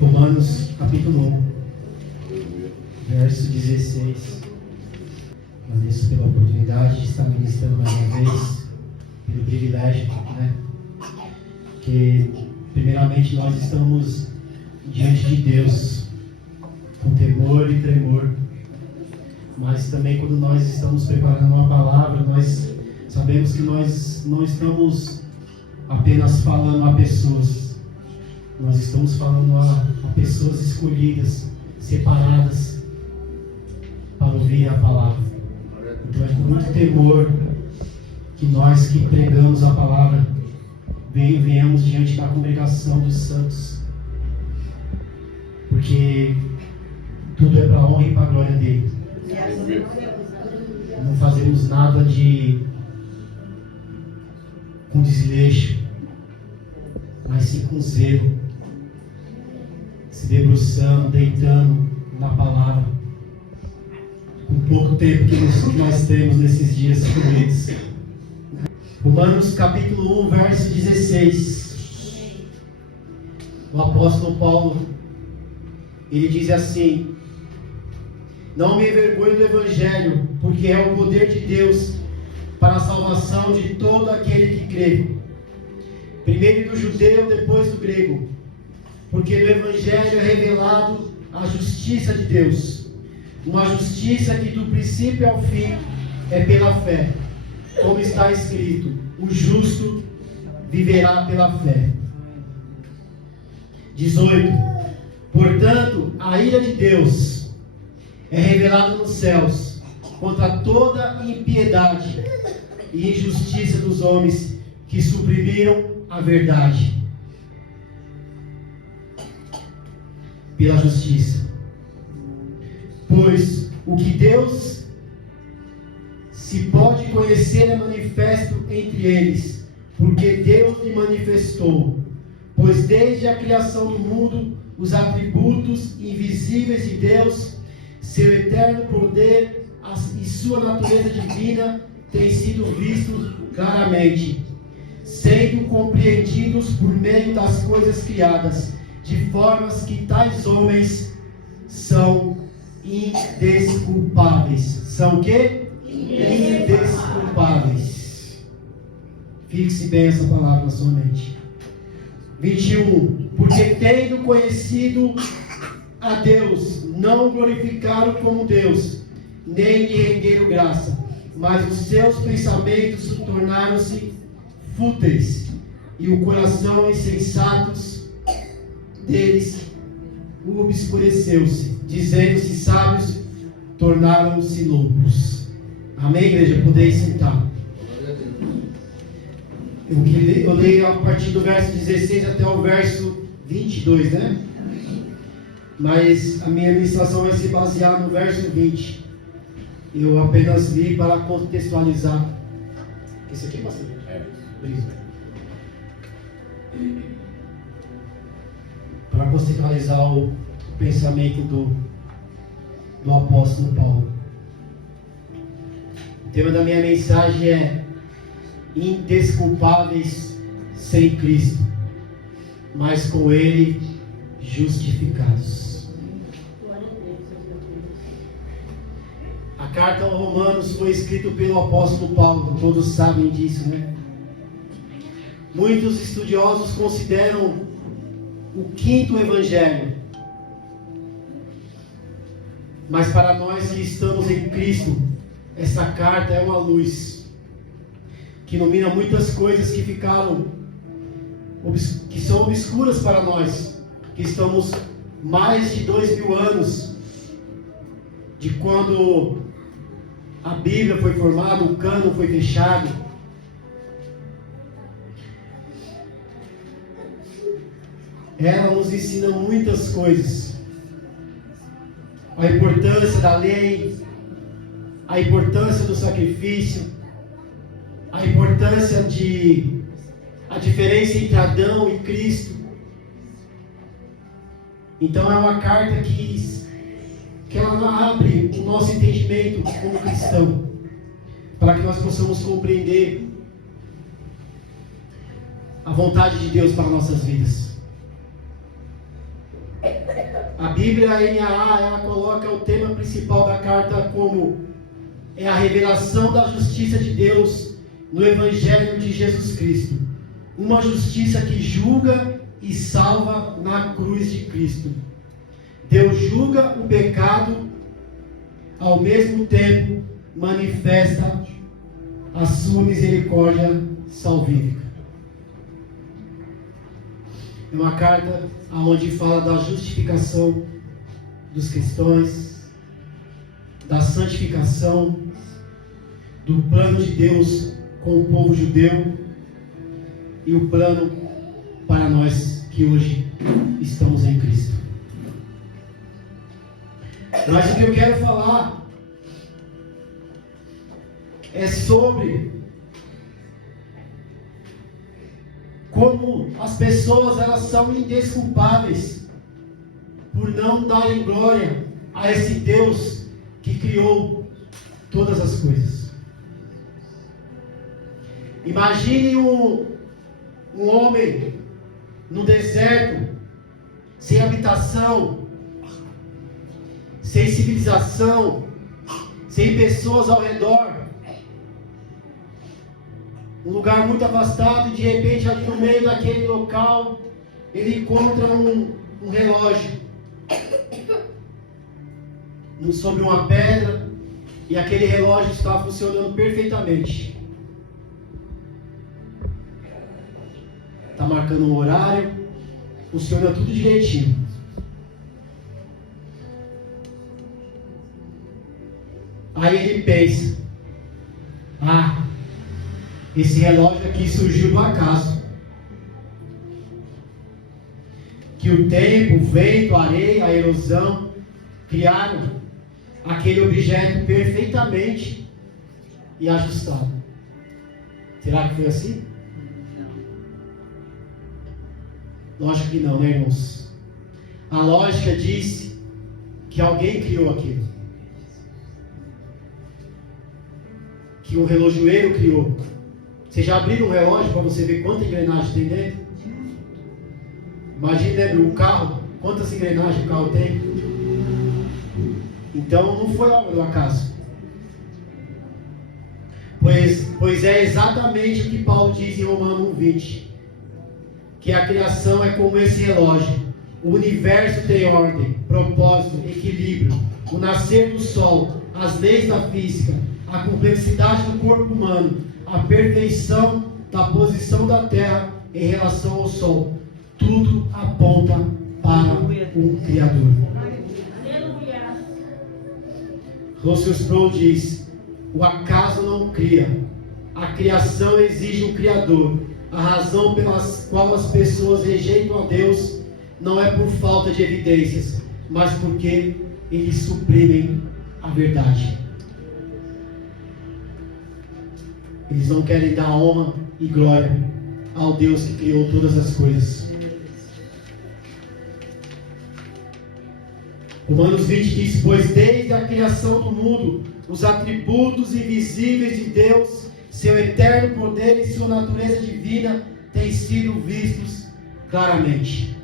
Romanos capítulo 1, verso 16. Agradeço pela oportunidade de estar ministrando mais uma vez, pelo privilégio, que primeiramente nós estamos diante de Deus com temor e tremor, mas também quando nós estamos preparando uma palavra, nós sabemos que nós não estamos apenas falando a pessoas, nós estamos falando a pessoas escolhidas, separadas para ouvir a palavra. Então é com muito temor que nós que pregamos a palavra venhamos diante da congregação dos santos, porque tudo é para a honra e para a glória dele. Não fazemos nada com desleixo, mas sim com zelo, se debruçando, deitando na palavra, com pouco tempo que nós temos nesses dias corridos. Romanos capítulo 1, verso 16. O apóstolo Paulo, ele diz assim: não me envergonho do Evangelho, porque é o poder de Deus para a salvação de todo aquele que crê, primeiro do judeu, depois do grego, porque no Evangelho é revelado a justiça de Deus, uma justiça que do princípio ao fim é pela fé, como está escrito: o justo viverá pela fé. 18. Portanto, a ira de Deus é revelada nos céus contra toda impiedade e injustiça dos homens que suprimiram a verdade pela justiça. Pois o que Deus se pode conhecer é manifesto entre eles, porque Deus lhe manifestou. Pois desde a criação do mundo, os atributos invisíveis de Deus, seu eterno poder e sua natureza divina têm sido vistos claramente, sendo compreendidos por meio das coisas criadas, de formas que tais homens são indesculpáveis. São o quê? Indesculpáveis. Fixe bem essa palavra na sua mente. 21. Porque tendo conhecido a Deus, não o glorificaram como Deus, nem lhe renderam graça, mas os seus pensamentos tornaram-se fúteis, e o coração insensatos deles obscureceu-se, dizendo-se sábios, tornaram-se loucos. Amém, igreja? Podeis sentar. Eu leio a partir do verso 16 até o verso 22, né? Mas a minha ministração vai se basear no verso 20. Eu apenas li para contextualizar. Esse aqui é bastante. Para contextualizar o pensamento do apóstolo Paulo. O tema da minha mensagem é: indesculpáveis sem Cristo, mas com Ele justificados. A carta aos Romanos foi escrita pelo apóstolo Paulo, todos sabem disso, né? Muitos estudiosos consideram o quinto evangelho, mas para nós que estamos em Cristo, essa carta é uma luz que ilumina muitas coisas que são obscuras para nós, que estamos mais de 2000 anos de quando a Bíblia foi formada, o cânon foi fechado. Ela nos ensina muitas coisas: a importância da lei, a importância do sacrifício, a importância a diferença entre Adão e Cristo. Então é uma carta que ela abre o nosso entendimento como cristão, para que nós possamos compreender a vontade de Deus para nossas vidas. A Bíblia, a NAA, ela coloca o tema principal da carta como é a revelação da justiça de Deus no Evangelho de Jesus Cristo. Uma justiça que julga e salva na cruz de Cristo. Deus julga o pecado, ao mesmo tempo manifesta a sua misericórdia salvífica. É uma carta onde fala da justificação dos cristãos, da santificação, do plano de Deus com o povo judeu e o plano para nós que hoje estamos em Cristo. Mas o que eu quero falar é sobre como as pessoas elas são indesculpáveis por não darem glória a esse Deus que criou todas as coisas. Imagine um homem no deserto, sem habitação, sem civilização, sem pessoas ao redor, um lugar muito afastado, e de repente ali no meio daquele local ele encontra um relógio sobre uma pedra, e aquele relógio está funcionando perfeitamente. Está marcando um horário, funciona tudo direitinho. Aí ele pensa: esse relógio aqui surgiu do acaso. Que o tempo, o vento, a areia, a erosão criaram aquele objeto perfeitamente e ajustado. Será que foi assim? Lógico que não, né, irmãos? A lógica diz que alguém criou aquilo. Que um relojoeiro criou. Vocês já abriram um relógio para você ver quanta engrenagem tem dentro? Imagine, né, um carro, quantas engrenagens o carro tem? Então não foi obra do acaso. Pois é exatamente o que Paulo diz em Romanos 1:20. Que a criação é como esse relógio. O universo tem ordem, propósito, equilíbrio. O nascer do sol, as leis da física, a complexidade do corpo humano, a perfeição da posição da Terra em relação ao Sol. Tudo aponta para um Criador. Russell Sproul diz: o acaso não cria. A criação exige um Criador. A razão pela qual as pessoas rejeitam a Deus não é por falta de evidências, mas porque eles suprimem a verdade. Eles não querem dar honra e glória ao Deus que criou todas as coisas. Romanos 20 diz: pois desde a criação do mundo, os atributos invisíveis de Deus, seu eterno poder e sua natureza divina têm sido vistos claramente.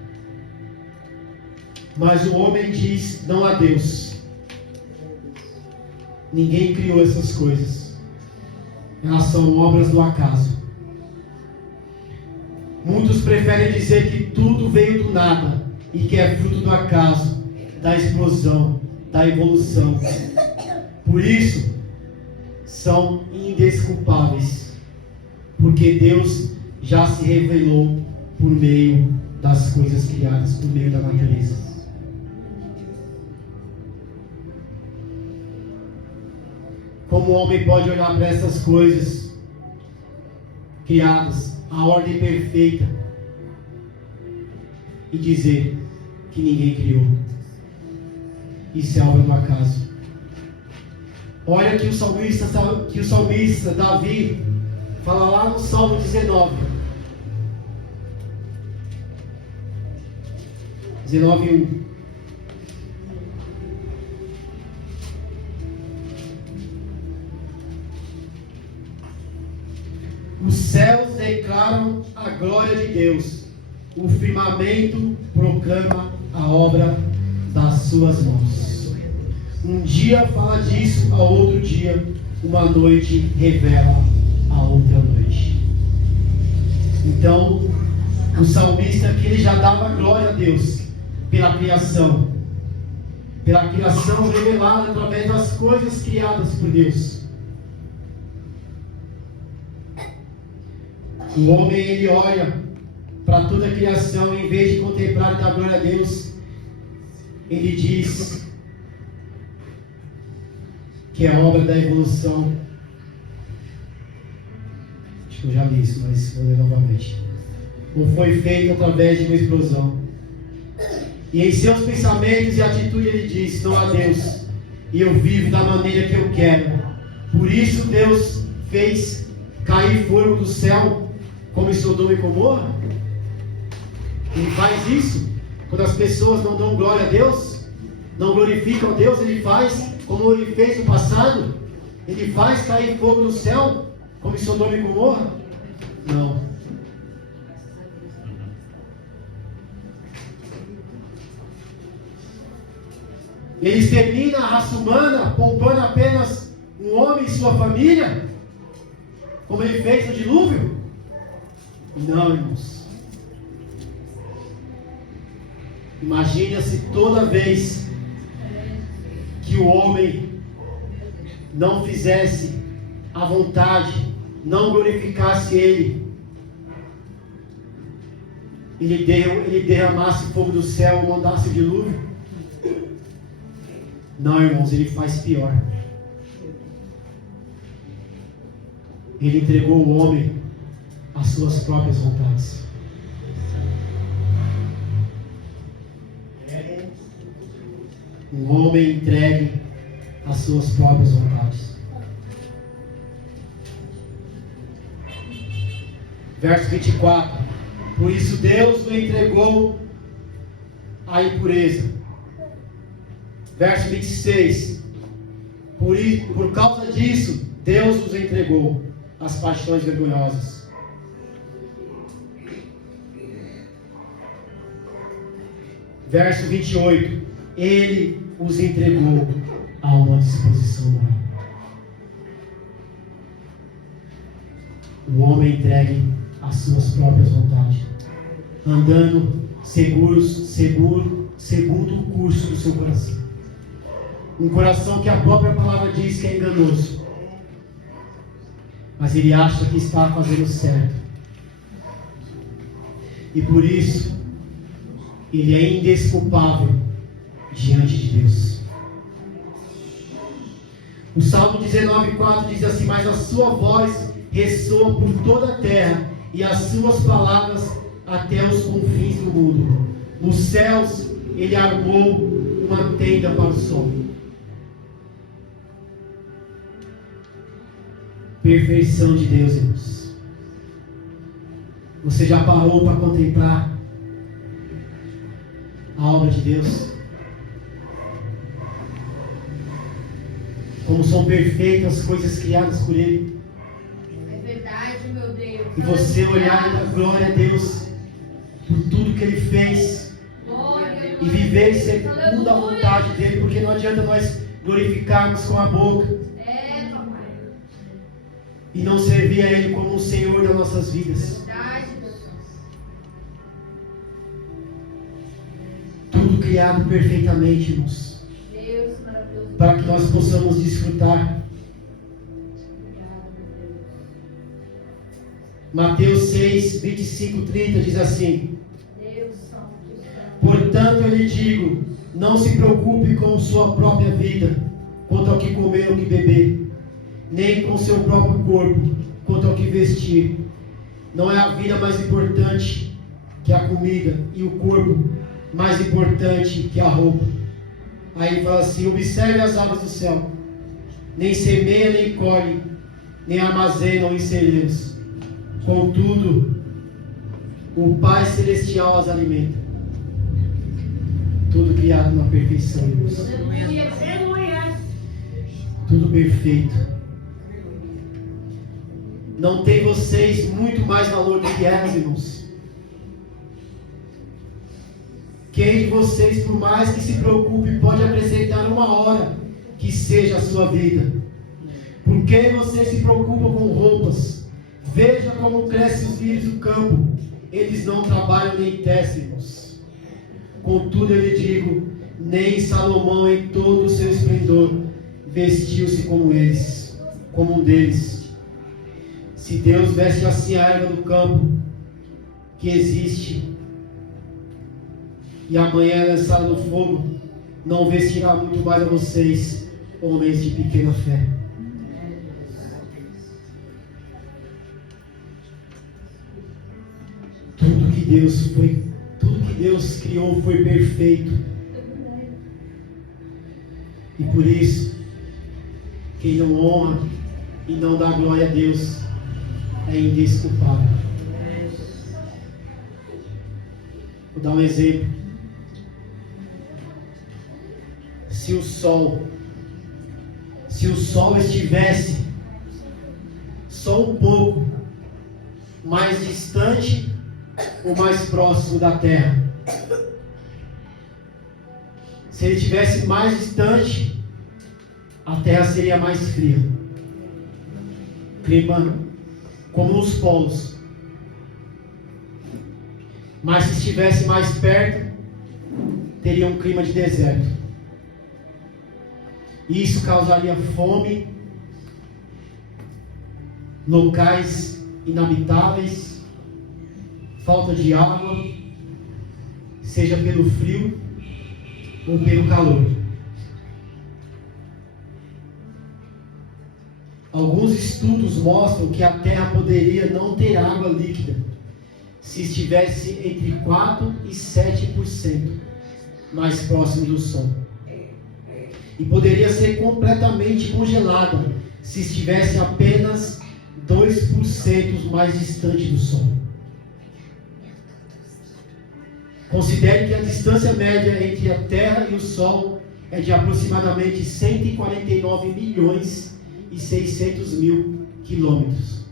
Mas o homem diz não a Deus. Ninguém criou essas coisas. Elas são obras do acaso. Muitos preferem dizer que tudo veio do nada e que é fruto do acaso, da explosão, da evolução. Por isso, são indesculpáveis, porque Deus já se revelou por meio das coisas criadas, por meio da natureza. Como o homem pode olhar para essas coisas criadas, a ordem perfeita, e dizer que ninguém criou? Isso é obra do acaso. Olha que o salmista Davi fala lá no Salmo 19. 19:1. Os céus declaram a glória de Deus, o firmamento proclama proclama a obra das suas mãos. Um dia fala disso, ao outro dia, uma noite revela a outra noite. Então, o salmista aqui ele já dava glória a Deus pela criação revelada através das coisas criadas por Deus. O homem ele olha para toda a criação, em vez de contemplar e dar glória a Deus, ele diz que é obra da evolução. Acho que eu já li isso, mas vou ler novamente. Ou foi feito através de uma explosão. E em seus pensamentos e atitude ele diz: não há Deus, e eu vivo da maneira que eu quero. Por isso Deus fez cair fogo do céu, como em Sodoma e Gomorra. Ele faz isso quando as pessoas não dão glória a Deus, não glorificam a Deus. Ele faz como ele fez no passado. Ele faz cair fogo do céu, como em Sodoma e Gomorra. Não. Ele extermina a raça humana, poupando apenas um homem e sua família, como ele fez no dilúvio? Não, irmãos. Imagina se toda vez que o homem não fizesse a vontade, não glorificasse ele derramasse fogo do céu, mandasse o dilúvio. Não, irmãos, ele faz pior. Ele entregou o homem às suas próprias vontades. Um homem entregue às suas próprias vontades. Verso 24. Por isso Deus o entregou à impureza. Verso 26. Por causa disso, Deus os entregou às paixões vergonhosas. Verso 28. Ele os entregou a uma disposição moral. O homem entregue às suas próprias vontades, andando segundo o curso do seu coração. Um coração que a própria palavra diz que é enganoso, mas ele acha que está fazendo certo, e por isso ele é indesculpável diante de Deus. O Salmo 19,4 diz assim: mas a sua voz ressoa por toda a terra, e as suas palavras até os confins do mundo. Nos céus ele armou uma tenda para o sol. Perfeição de Deus, irmãos. Você já parou para contemplar a obra de Deus? Como são perfeitas as coisas criadas por Ele. É verdade, meu Deus. E você olhar e dar glória a Deus por tudo que Ele fez. Glória, E viver segundo a vontade dEle. Porque não adianta nós glorificarmos com a boca e não servir a Ele como o Senhor das nossas vidas. Tudo criado perfeitamente, irmãos, para que nós possamos desfrutar. Mateus 6, 25, 30 diz assim: portanto eu lhe digo, não se preocupe com sua própria vida, quanto ao que comer ou que beber, nem com seu próprio corpo, quanto ao que vestir. Não é a vida mais importante que a comida, e o corpo mais importante que a roupa. Aí ele fala assim: observe as aves do céu, nem semeia, nem colhe, nem armazenam em celeiros, contudo o Pai Celestial as alimenta. Tudo criado na perfeição, irmãos. Tudo perfeito. Não tem vocês muito mais valor do que elas, irmãos? Quem de vocês, por mais que se preocupe, pode acrescentar uma hora que seja a sua vida? Por que vocês se preocupam com roupas? Veja como crescem os lírios do campo. Eles não trabalham nem tecem. Contudo, eu lhe digo, nem Salomão em todo o seu esplendor vestiu-se como eles, como um deles. Se Deus veste assim a erva do campo, que existe, e amanhã é lançada no fogo, não vestirá muito mais a vocês, homens de pequena fé. Tudo que Deus criou foi perfeito. E por isso, quem não honra e não dá glória a Deus é indesculpável. Vou dar um exemplo. Se o sol estivesse só um pouco mais distante ou mais próximo da Terra, se ele estivesse mais distante, a Terra seria mais fria. Clima como nos polos. Mas se estivesse mais perto, teria um clima de deserto. E isso causaria fome, locais inabitáveis, falta de água, seja pelo frio ou pelo calor. Alguns estudos mostram que a Terra poderia não ter água líquida se estivesse entre 4% e 7% mais próximo do Sol. E poderia ser completamente congelada se estivesse apenas 2% mais distante do Sol. Considere que a distância média entre a Terra e o Sol é de aproximadamente 149 milhões e 600 mil quilômetros.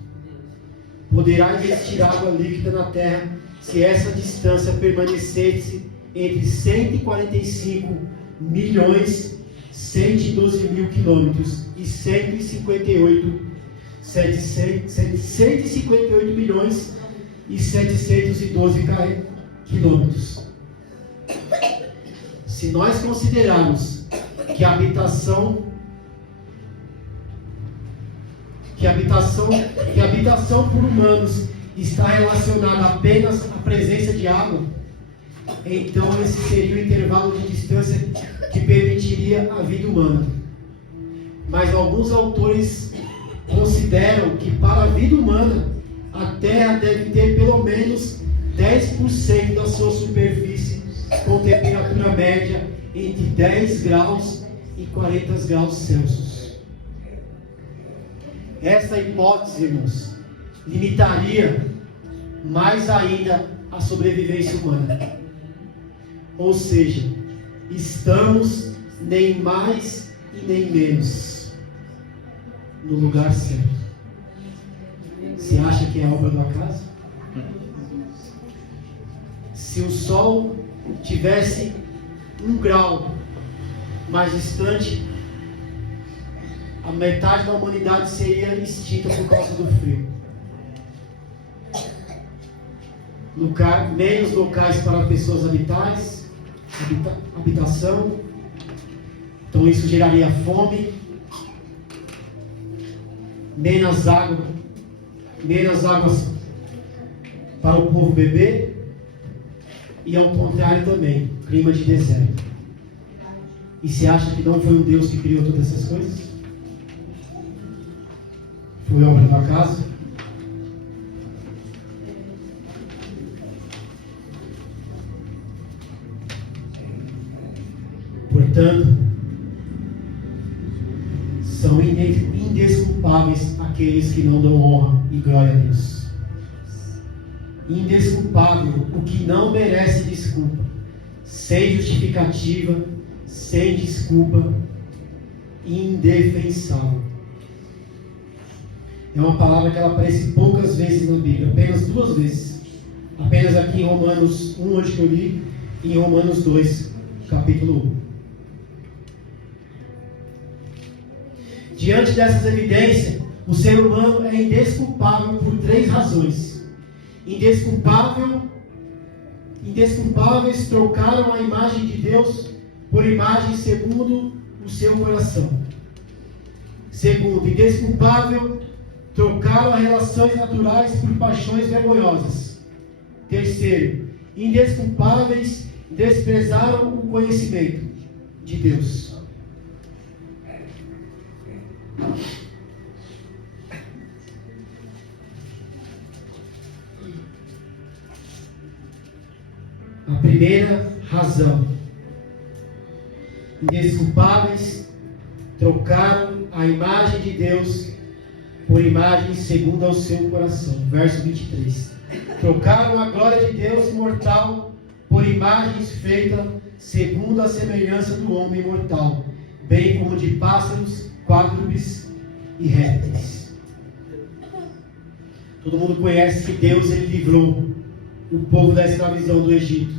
Poderá existir água líquida na Terra se essa distância permanecesse entre 145 milhões 112 mil quilômetros e 158 milhões e 712 quilômetros. Se nós considerarmos que a habitação por humanos está relacionada apenas à presença de água, então esse seria o intervalo de distância que permitiria a vida humana. Mas alguns autores consideram que para a vida humana a Terra deve ter pelo menos 10% da sua superfície com temperatura média entre 10 graus e 40 graus Celsius. Essa hipótese, irmãos, limitaria mais ainda a sobrevivência humana. Ou seja, estamos nem mais e nem menos no lugar certo. Você acha que é obra do acaso? Se o Sol tivesse 1 grau mais distante, a metade da humanidade seria extinta por causa do frio. Menos locais para pessoas habitação. Então isso geraria fome, menos águas para o povo beber, e ao contrário também, clima de deserto. E você acha que não foi um Deus que criou todas essas coisas? Foi obra do acaso? Portanto, são indesculpáveis aqueles que não dão honra e glória a Deus. Indesculpável o que não merece desculpa, sem justificativa, sem desculpa, indefensável. É uma palavra que ela aparece poucas vezes na Bíblia, apenas 2 vezes. Apenas aqui em Romanos 1, onde eu li, em Romanos 2, capítulo 1. Diante dessas evidências, o ser humano é indesculpável por 3 razões. Indesculpáveis trocaram a imagem de Deus por imagem segundo o seu coração. Segundo, indesculpável, trocaram as relações naturais por paixões vergonhosas. Terceiro, indesculpáveis, desprezaram o conhecimento de Deus. A primeira razão: indesculpáveis, trocaram a imagem de Deus por imagem segundo ao seu coração. Verso 23. Trocaram a glória de Deus mortal por imagens feitas segundo a semelhança do homem mortal, bem como de pássaros, quadrúpedes e répteis. Todo mundo conhece que Deus ele livrou o povo da escravidão do Egito.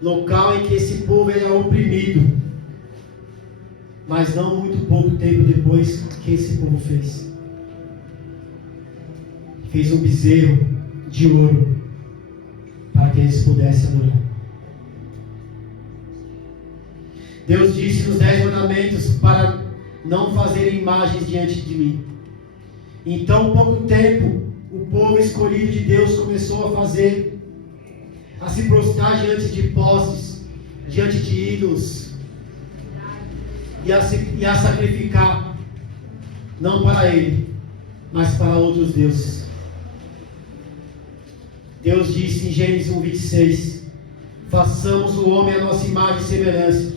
Local em que esse povo era oprimido. Mas não muito pouco tempo depois, o que esse povo fez? Fez um bezerro de ouro para que eles pudessem adorar. Deus disse nos 10 mandamentos para não fazer imagens diante de mim. Em tão pouco tempo, o povo escolhido de Deus começou a se prostrar diante de postes, diante de ídolos, e a sacrificar, não para Ele, mas para outros deuses. Deus disse em Gênesis 1:26, façamos o homem à nossa imagem e semelhança.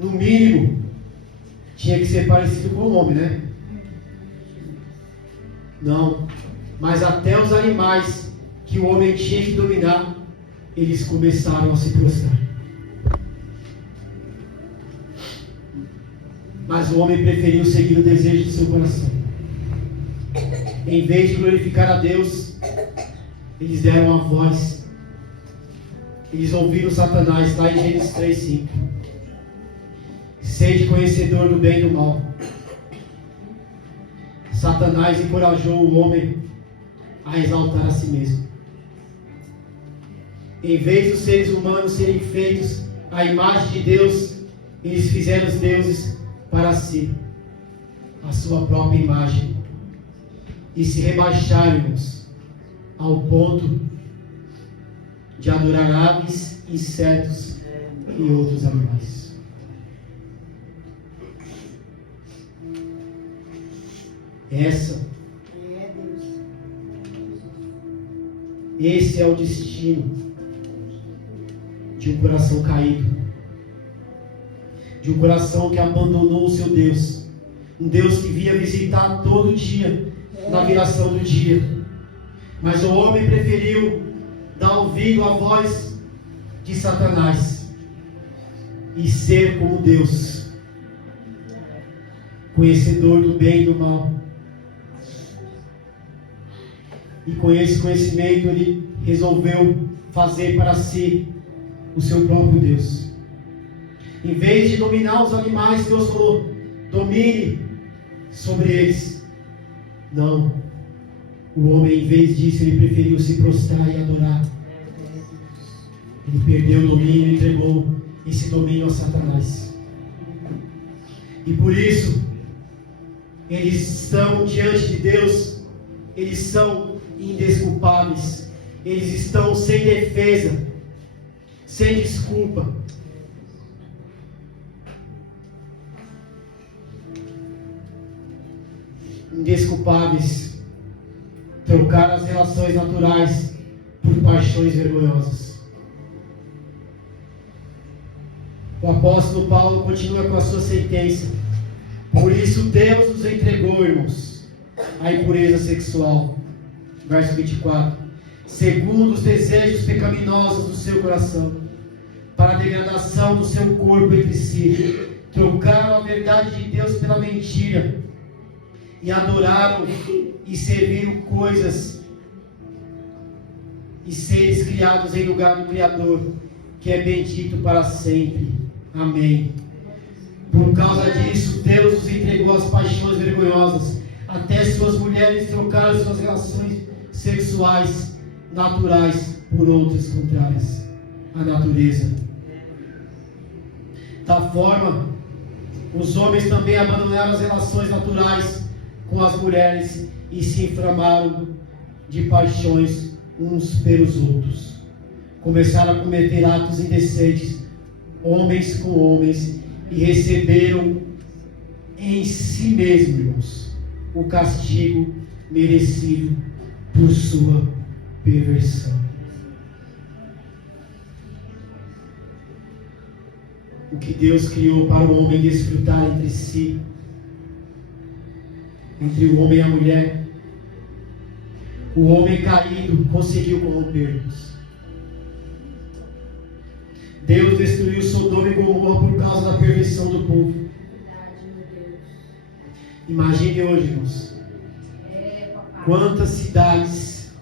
No mínimo, tinha que ser parecido com o homem, né? Não, mas até os animais que o homem tinha que dominar, eles começaram a se prostrar. Mas o homem preferiu seguir o desejo do seu coração. Em vez de glorificar a Deus, eles deram a voz. Eles ouviram Satanás, lá em Gênesis 3:5. Sede conhecedor do bem e do mal. Satanás encorajou o homem a exaltar a si mesmo. Em vez dos seres humanos serem feitos à imagem de Deus, eles fizeram os deuses para si, a sua própria imagem, e se rebaixaram ao ponto de adorar aves, insetos e outros animais. Esse é o destino de um coração caído, de um coração que abandonou o seu Deus, um Deus que vinha visitar todo dia, na viração do dia, mas o homem preferiu dar ouvido à voz de Satanás e ser como Deus, conhecedor do bem e do mal. E com esse conhecimento ele resolveu fazer para si o seu próprio Deus. Em vez de dominar os animais, Deus falou: domine sobre eles. Não. O homem, em vez disso, ele preferiu se prostrar e adorar. Ele perdeu o domínio e entregou esse domínio a Satanás. E por isso, eles estão diante de Deus, eles são indesculpáveis, eles estão sem defesa, sem desculpa. Indesculpáveis, trocaram as relações naturais por paixões vergonhosas. O apóstolo Paulo continua com a sua sentença: por isso Deus nos entregou, irmãos, à impureza sexual. Verso 24: segundo os desejos pecaminosos do seu coração, para a degradação do seu corpo entre si, trocaram a verdade de Deus pela mentira, e adoraram e serviram coisas e seres criados em lugar do Criador, que é bendito para sempre. Amém. Por causa disso, Deus os entregou às paixões vergonhosas, até suas mulheres trocaram suas relações sexuais naturais por outras contrárias à natureza. Da forma, os homens também abandonaram as relações naturais com as mulheres e se inflamaram de paixões uns pelos outros. Começaram a cometer atos indecentes, homens com homens, e receberam em si mesmos o castigo merecido por sua perversão. O que Deus criou para o homem desfrutar entre si, entre o homem e a mulher, o homem caído conseguiu corromper-nos. Deus destruiu Sodoma e Gomorra por causa da perversão do povo. Imagine hoje, irmãos, quantas cidades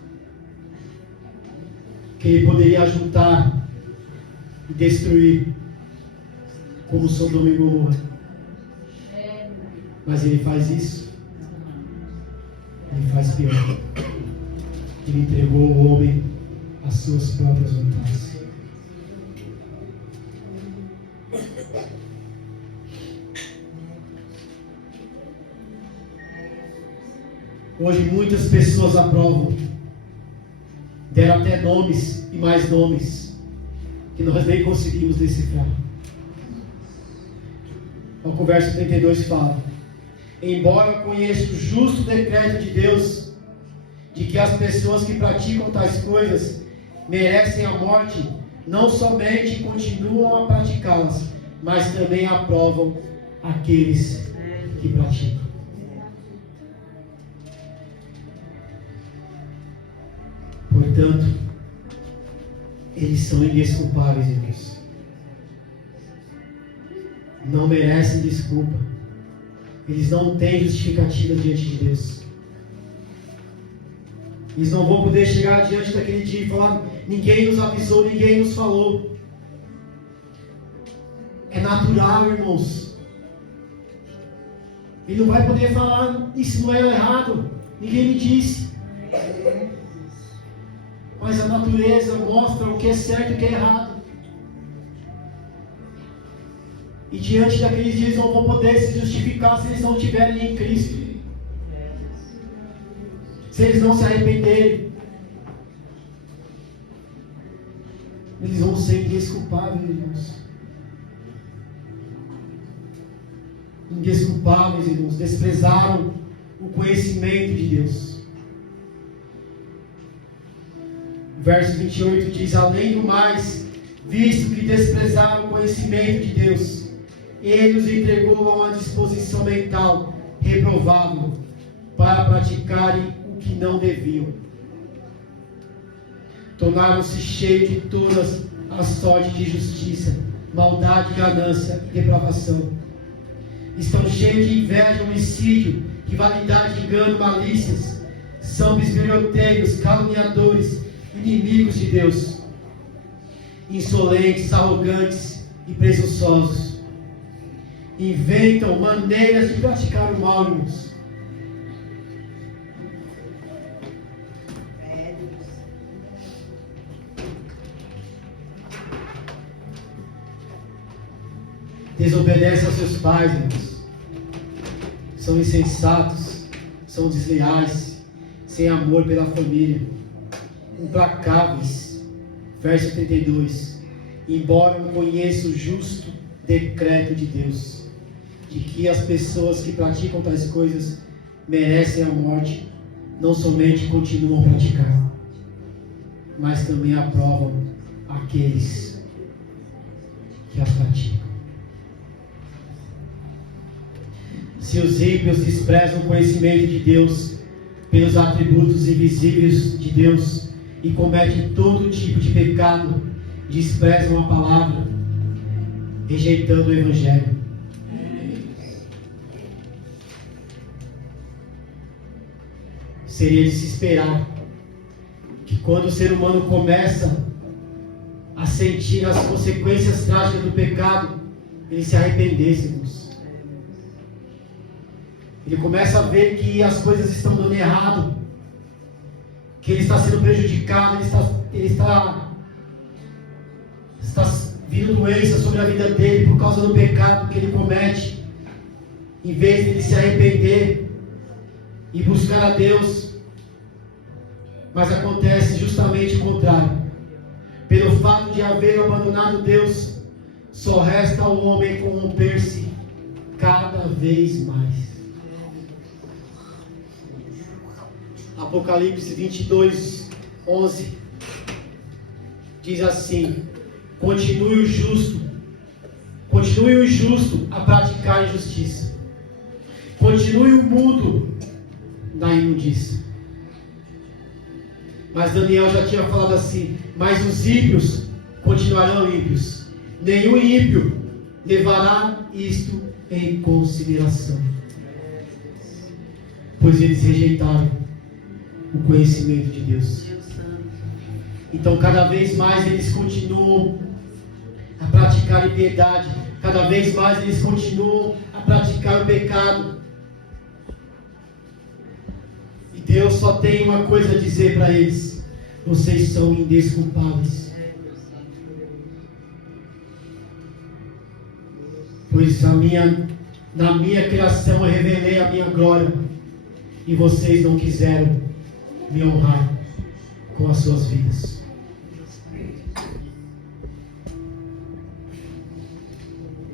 que ele poderia juntar e destruir, como Sodoma e Gomorra. Mas ele faz isso. Ele faz pior. Ele entregou o homem às suas próprias vontades. Hoje muitas pessoas aprovam, deram até nomes e mais nomes que nós nem conseguimos decifrar. O verso 32 fala: embora eu conheça o justo decreto de Deus, de que as pessoas que praticam tais coisas merecem a morte, não somente continuam a praticá-las, mas também aprovam aqueles que praticam. Portanto, eles são indesculpáveis, irmãos. Não merecem desculpa. Eles não têm justificativa diante de Deus. Eles não vão poder chegar diante daquele dia e falar: ninguém nos avisou, ninguém nos falou. É natural, irmãos. Ele não vai poder falar: isso não é errado, ninguém me disse. Mas a natureza mostra o que é certo e o que é errado. E diante daqueles dias não vão poder se justificar se eles não estiverem em Cristo. Se eles não se arrependerem. Eles vão ser indesculpáveis, irmãos. Indesculpáveis, irmãos. Desprezaram o conhecimento de Deus. Verso 28 diz: além do mais, visto que desprezaram o conhecimento de Deus, Ele os entregou a uma disposição mental reprovável para praticarem o que não deviam. Tornaram-se cheios de todas as sortes de injustiça, maldade, ganância e depravação. Estão cheios de inveja, homicídio, rivalidade, engano, malícias. São bisbilhoteiros, caluniadores, inimigos de Deus, insolentes, arrogantes e presunçosos. Inventam maneiras de praticar o mal, irmãos. Desobedecem aos seus pais, irmãos. São insensatos, são desleais, sem amor pela família, implacáveis. Verso 32: embora eu conheça o justo decreto de Deus, de que as pessoas que praticam tais coisas merecem a morte, não somente continuam a praticar, mas também aprovam aqueles que as praticam. Se os ímpios desprezam o conhecimento de Deus pelos atributos invisíveis de Deus e cometem todo tipo de pecado, desprezam a palavra, rejeitando o Evangelho. Seria de se esperar que quando o ser humano começa a sentir as consequências trágicas do pecado, ele se arrependesse, irmãos. Ele começa a ver que as coisas estão dando errado, que ele está sendo prejudicado, ele está vindo doença sobre a vida dele por causa do pecado que ele comete. Em vez de ele se arrepender e buscar a Deus, mas acontece justamente o contrário. Pelo fato de haver abandonado Deus, só resta ao homem corromper-se cada vez mais. Apocalipse 22, 11 diz assim: continue o justo a praticar injustiça, continue o mudo na imundícia. Mas Daniel já tinha falado assim: mas os ímpios continuarão ímpios, nenhum ímpio levará isto em consideração, pois eles rejeitaram o conhecimento de Deus. Então cada vez mais eles continuam a praticar impiedade, cada vez mais eles continuam a praticar o pecado. E Deus só tem uma coisa a dizer para eles: vocês são indesculpáveis, pois na minha criação eu revelei a minha glória, e vocês não quiseram me honrar com as suas vidas.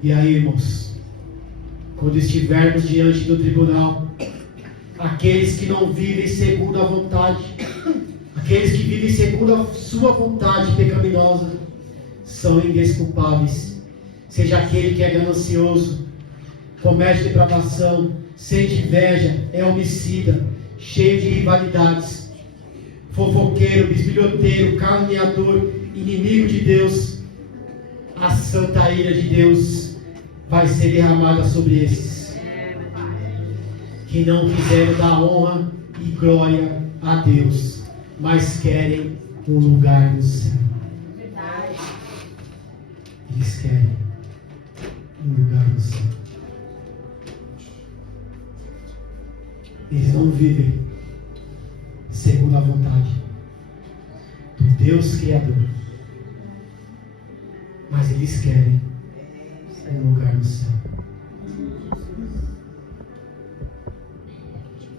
E aí, irmãos, quando estivermos diante do tribunal, aqueles que não vivem segundo a vontade, aqueles que vivem segundo a sua vontade pecaminosa, são indesculpáveis. Seja aquele que é ganancioso, comete depravação, sente inveja, é homicida, cheio de rivalidades, fofoqueiro, bisbilhoteiro, caluniador, inimigo de Deus, a santa ira de Deus vai ser derramada sobre esses que não quiseram dar honra e glória a Deus, mas querem um lugar no céu. Eles querem um lugar no céu. Eles não vivem segundo a vontade do Deus Criador, mas eles querem um lugar no céu.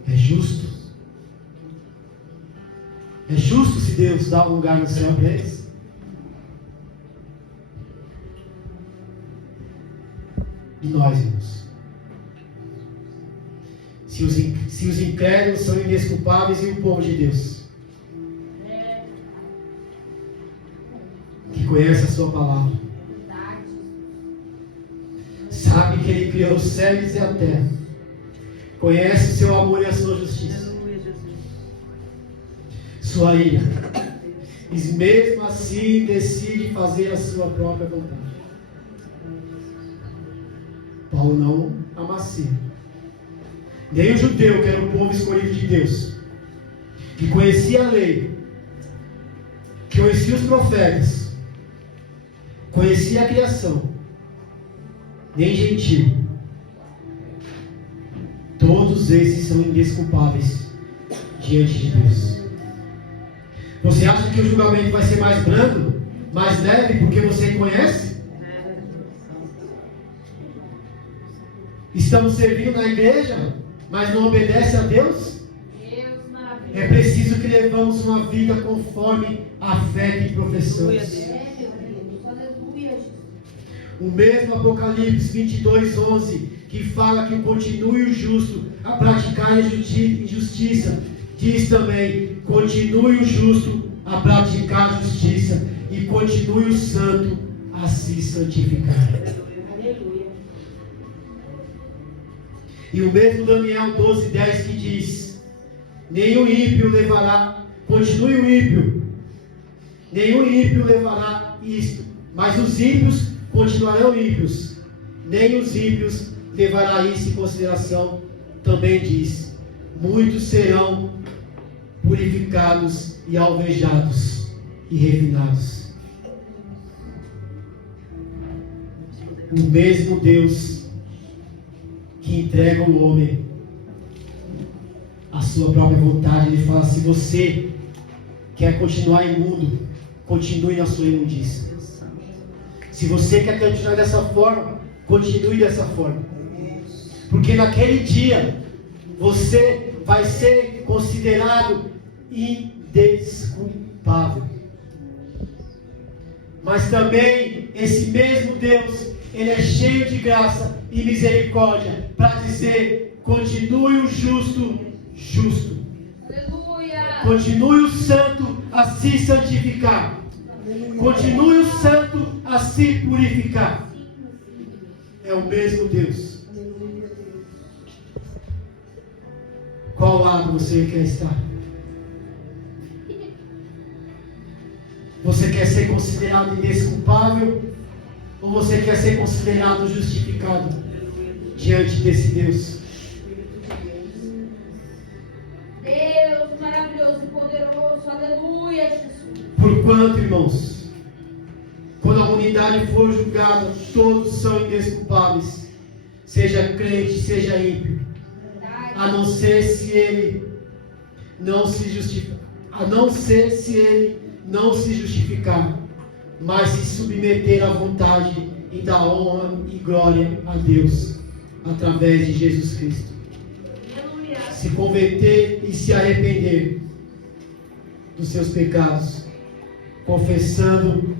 É justo? É justo se Deus dá um lugar no céu para eles? E nós, irmãos? Se os incrédulos são indesculpáveis, e o povo de Deus, que conhece a sua palavra, sabe que Ele criou os céus e a terra, conhece o seu amor e a sua justiça, sua ira, e mesmo assim decide fazer a sua própria vontade. Paulo não amacia. Nem o judeu, que era o povo escolhido de Deus, que conhecia a lei, que conhecia os profetas, conhecia a criação, nem gentil, todos esses são indesculpáveis diante de Deus. Você acha que o julgamento vai ser mais brando, mais leve, porque você conhece? Estamos servindo na igreja, mas não obedece a Deus? É preciso que levamos uma vida conforme a fé que professamos. O mesmo Apocalipse 22, 11, que fala que continue o justo a praticar a injustiça, diz também: continue o justo a praticar a justiça, e continue o santo a se santificar. E o mesmo Daniel 12, 10 que diz: nenhum ímpio levará, continue o ímpio, nenhum ímpio levará isto, mas os ímpios continuarão ímpios, nem os ímpios levará isso em consideração. Também diz: muitos serão purificados e alvejados e refinados. O mesmo Deus que entrega o homem à sua própria vontade, Ele fala: se você quer continuar imundo, continue na sua imundícia. Se você quer continuar dessa forma, continue dessa forma. Porque naquele dia, você vai ser considerado indesculpável. Mas também, esse mesmo Deus, Ele é cheio de graça e misericórdia, para dizer: continue o justo, justo. Aleluia. Continue o santo a se santificar. Continue o santo a se purificar. É o mesmo Deus. Qual lado você quer estar? Você quer ser considerado indesculpável? Ou você quer ser considerado justificado diante desse Deus? Deus maravilhoso e poderoso. Aleluia, Jesus. Porquanto, irmãos, quando a humanidade for julgada, todos são indesculpáveis, seja crente, seja ímpio, a não ser se ele não se justificar, mas se submeter à vontade e dar honra e glória a Deus através de Jesus Cristo. Se converter e se arrepender dos seus pecados, confessando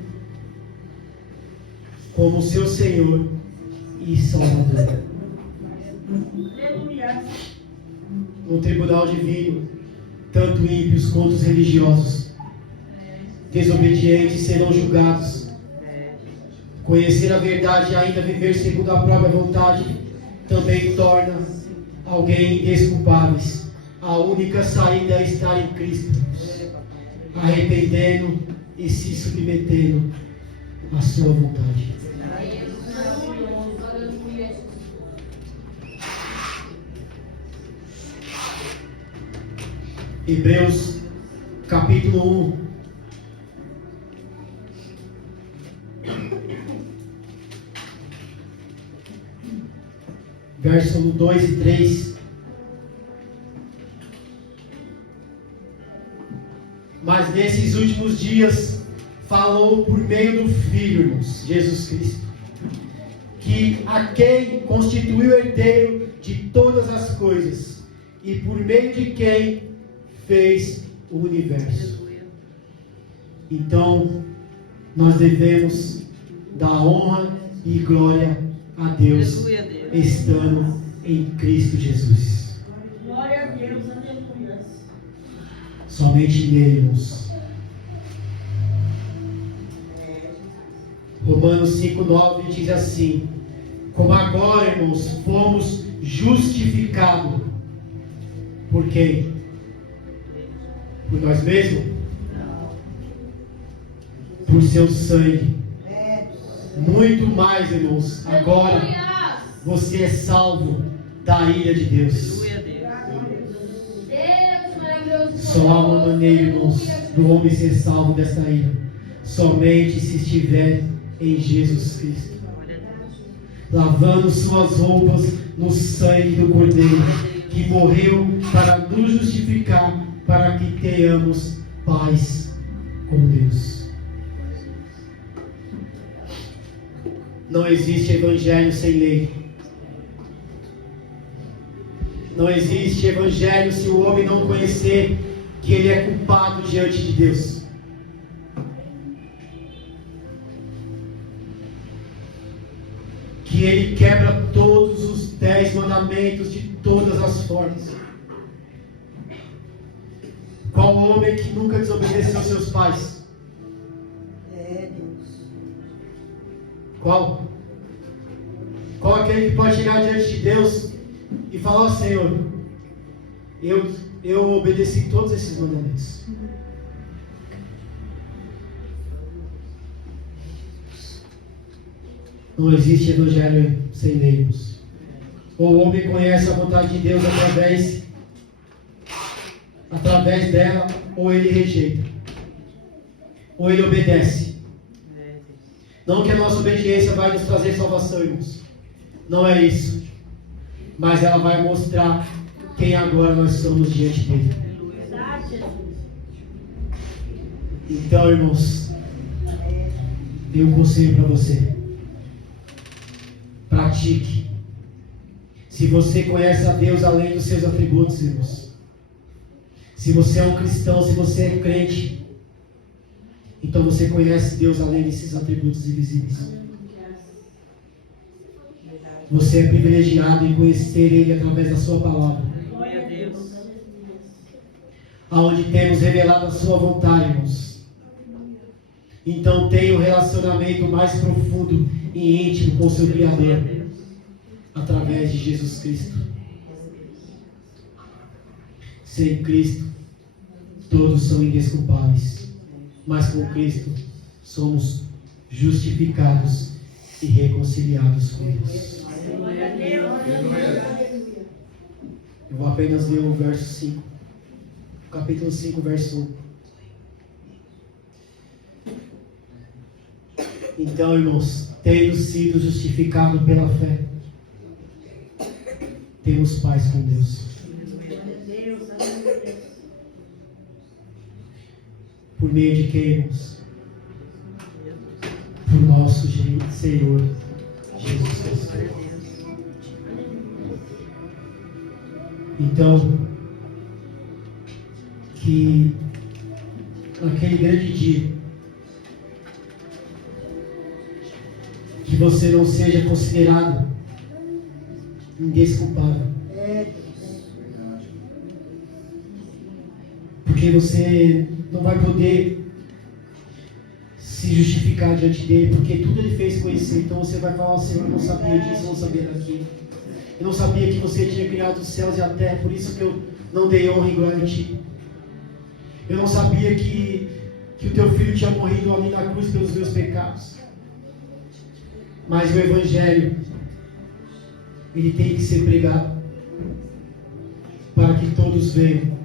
como seu Senhor e Salvador. No tribunal divino, tanto ímpios quanto os religiosos, desobedientes serão julgados. Conhecer a verdade e ainda viver segundo a própria vontade também torna alguém indesculpáveis. A única saída é estar em Cristo, arrependendo e se submetendo à sua vontade. Hebreus capítulo 1. Verso 2 e 3. Mas nesses últimos dias falou por meio do Filho, irmãos, Jesus Cristo, que a quem constituiu herdeiro de todas as coisas e por meio de quem fez o universo. Então, nós devemos dar honra e glória a Deus, estando em Cristo Jesus. Glória a Deus, aleluia. Somente nele, irmãos. Romanos 5,9 diz assim: como agora, irmãos, fomos justificados. Por quem? Por nós mesmos? Por seu sangue. Muito mais, irmãos, agora você é salvo da ira de Deus. Só há uma maneira, irmãos, do homem ser salvo desta ira: somente se estiver em Jesus Cristo, lavando suas roupas no sangue do Cordeiro, que morreu para nos justificar, para que tenhamos paz com Deus. Não existe evangelho sem lei. Não existe evangelho se o homem não conhecer que ele é culpado diante de Deus. Que ele quebra todos os 10 mandamentos de todas as formas. Qual homem que nunca desobedeceu aos seus pais? Qual? Qual aquele que pode chegar diante de Deus e falar: ó Senhor, eu obedeci todos esses mandamentos. Não existe evangelho sem leis. O homem conhece a vontade de Deus através dela, ou ele rejeita, ou ele obedece. Não que a nossa obediência vai nos trazer salvação, irmãos. Não é isso. Mas ela vai mostrar quem agora nós somos diante dele. Então, irmãos, tenho um conselho para você. Pratique. Se você conhece a Deus além dos seus atributos, irmãos. Se você é um cristão, se você é crente, então você conhece Deus além desses atributos invisíveis. Você é privilegiado em conhecer Ele através da sua palavra. Aonde temos revelado a sua vontade, irmãos. Então tenha um relacionamento mais profundo e íntimo com o seu Criador, através de Jesus Cristo. Sem Cristo, todos são indesculpáveis, mas com Cristo somos justificados e reconciliados com Deus. Eu vou apenas ler o verso 5, capítulo 5, verso 1. Então, irmãos, tendo sido justificados pela fé, temos paz com Deus. Por meio de quem, irmãos? Por nosso Senhor Jesus Cristo. Então, que naquele grande dia, que você não seja considerado indesculpável. Porque você não vai poder se justificar diante dele, porque tudo ele fez conhecer. Então você vai falar: Senhor, eu não sabia disso, eu não sabia daquilo. Eu não sabia que você tinha criado os céus e a terra, por isso que eu não dei honra e glória a ti. Eu não sabia que o teu filho tinha morrido ali na cruz pelos meus pecados. Mas o Evangelho, ele tem que ser pregado para que todos venham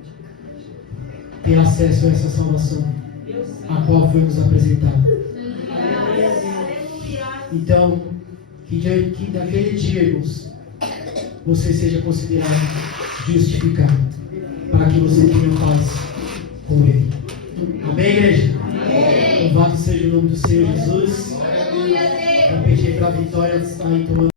ter acesso a essa salvação, a qual foi nos apresentada. Então, que naquele dia, irmãos, você seja considerado justificado, para que você tenha paz com Ele. Amém, igreja? Amém. Louvado seja o nome do Senhor Jesus. Vou pedir para a Vitória estar entoando.